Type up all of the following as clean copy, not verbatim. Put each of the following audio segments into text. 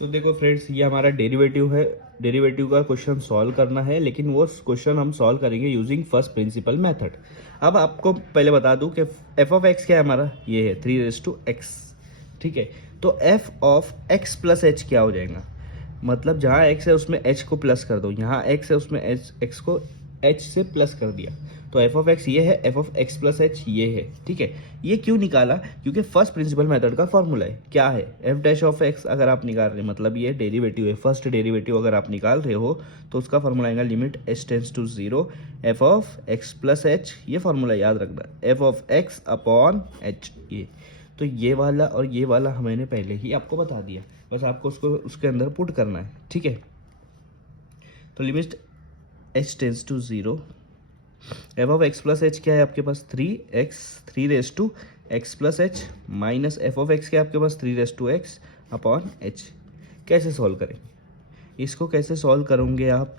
तो देखो फ्रेंड्स, ये हमारा डेरिवेटिव है। डेरिवेटिव का क्वेश्चन सॉल्व करना है, लेकिन वो क्वेश्चन हम सॉल्व करेंगे यूजिंग फर्स्ट प्रिंसिपल मेथड। अब आपको पहले बता दूं कि एफ ऑफ एक्स क्या है हमारा, ये है 3 x। ठीक है, तो F of x plus h क्या हो जाएगा, मतलब जहाँ x है उसमें h को प्लस कर दो, यहाँ x है उसमें x को h से प्लस कर दिया, तो एफ ऑफ एक्स ये है, F of x plus h ये है। ठीक है, ये क्यों निकाला, क्योंकि फर्स्ट प्रिंसिपल मेथड का फॉर्मूला है, क्या है एफ डैश ऑफ एक्स। अगर आप निकाल रहे हैं मतलब ये डेरिवेटिव है, फर्स्ट डेरिवेटिव अगर आप निकाल रहे हो तो उसका फॉर्मूला आएगा limit h tends to 0 f of x plus h, ये फॉर्मूला याद रखना, f of x upon h. ये तो ये वाला और ये वाला मैंने पहले ही आपको बता दिया, बस आपको उसको उसके अंदर पुट करना है। ठीक है, तो limit h tends to 0 f of x plus h क्या है आपके पास 3 raise to x plus h minus f of x क्या है आपके पास 3 raise to x upon h. कैसे सॉल्व करेंगे इसको, कैसे सॉल्व करोगे आप,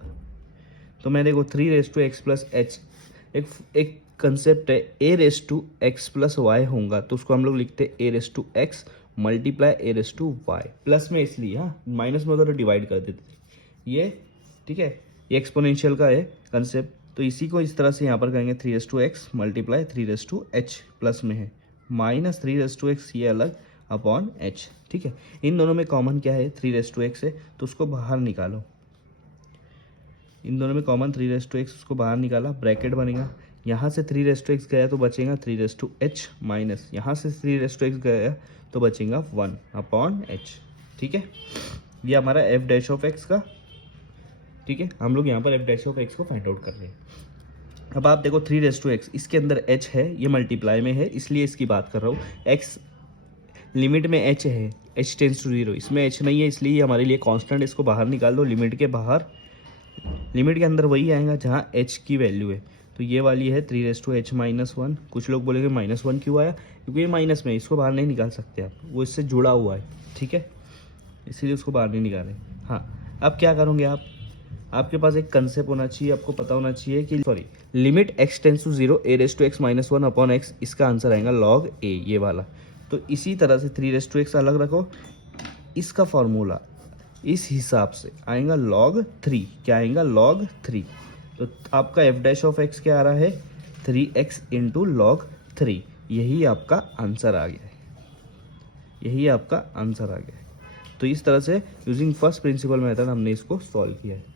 तो मैं देखो 3 raise to x plus H, एक कंसेप्ट है A raise to x plus Y होगा, तो उसको हम लोग लिखते हैं A raise to x multiply A raise to Y, plus में इसलिए, हाँ माइनस में होता तो डिवाइड कर देते ये। ठीक है, ये एक्सपोनेंशियल का है कंसेप्ट, तो इसी को इस तरह से यहाँ पर करेंगे 3 raise to x multiply 3 raise to h, plus में है माइनस 3 रेस टू एक्स ये अलग अपॉन एच। ठीक है, इन दोनों में कॉमन क्या है 3 रेस टू एक्स है, तो उसको बाहर निकालो, इन दोनों में कॉमन 3 रेस टू एक्स, उसको बाहर निकाला, ब्रैकेट बनेगा, यहाँ से 3 रेस टू एक्स गया तो बचेगा 3 रेस टू एच माइनस यहाँ से 3 रेस टू एक्स गया तो बचेगा 1 अपॉन एच। ठीक है, ये हमारा एफ डैश ऑफ एक्स का। ठीक है, हम लोग यहाँ पर एफ डैश ऑफ एक्स को फाइंड आउट कर रहे हैं। अब आप देखो 3 रेस टू एक्स, इसके अंदर h है, ये मल्टीप्लाई में है इसलिए इसकी बात कर रहा हूँ। x लिमिट में h है, h टेंस टू 0, इसमें h नहीं है इसलिए ये हमारे लिए कांस्टेंट, इसको बाहर निकाल दो लिमिट के बाहर, लिमिट के अंदर वही आएगा जहाँ h की वैल्यू है, तो ये वाली है 3 रेस टू एच माइनस 1। कुछ लोग बोलेंगे -1 क्यों आया, क्योंकि ये माइनस में, इसको बाहर नहीं निकाल सकते आप, वो इससे जुड़ा हुआ है। ठीक है, इसीलिए उसको बाहर नहीं निकाले। हाँ, अब क्या करोगे आप, आपके पास एक कंसेप्ट होना चाहिए, आपको पता होना चाहिए कि sorry limit x tends to 0 a raise to x minus 1 upon x, इसका आंसर आएगा log a, ये वाला। तो इसी तरह से 3 रेस टू एक्स अलग रखो, इसका फॉर्मूला इस हिसाब से आएगा log 3, क्या आएगा log 3। तो आपका एफ डैश ऑफ एक्स क्या आ रहा है 3x इंटू log 3, यही आपका आंसर आ गया है, यही आपका आंसर आ गया है। तो इस तरह से यूजिंग फर्स्ट प्रिंसिपल मेथड हमने इसको सॉल्व किया है।